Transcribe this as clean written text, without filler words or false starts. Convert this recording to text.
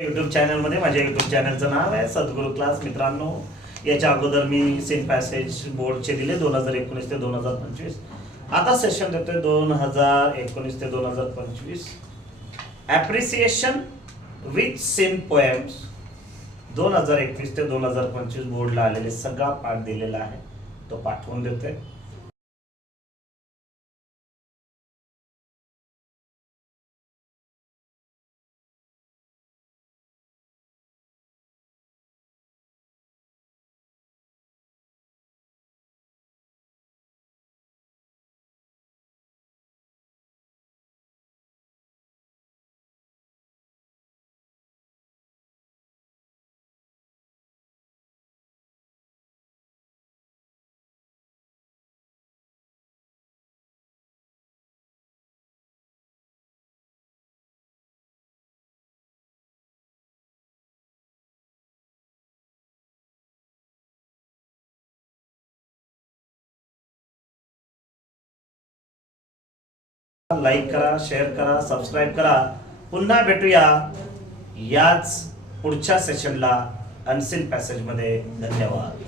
YouTube चॅनलमध्ये माझ्या YouTube चॅनलचं नाव आहे सद्गुरू क्लास. मित्रांनो, याच्या अगोदर मी सेंट पॅसेज बोर्डचे दिले 2019 ते 2025. आता सेशन देतोय 2019 ते 2025. ॲप्रिसिएशन विथ सेंट पोएम्स 2021 ते 2025 बोर्डला आलेले सगळा पाठ दिलेला आहे, तो पाठवून देतोय. लाईक करा, शेअर करा, सबस्क्राईब करा. पुन्हा भेटूया याच पुढच्या सेशनला अनसीन पॅसेजमध्ये. धन्यवाद.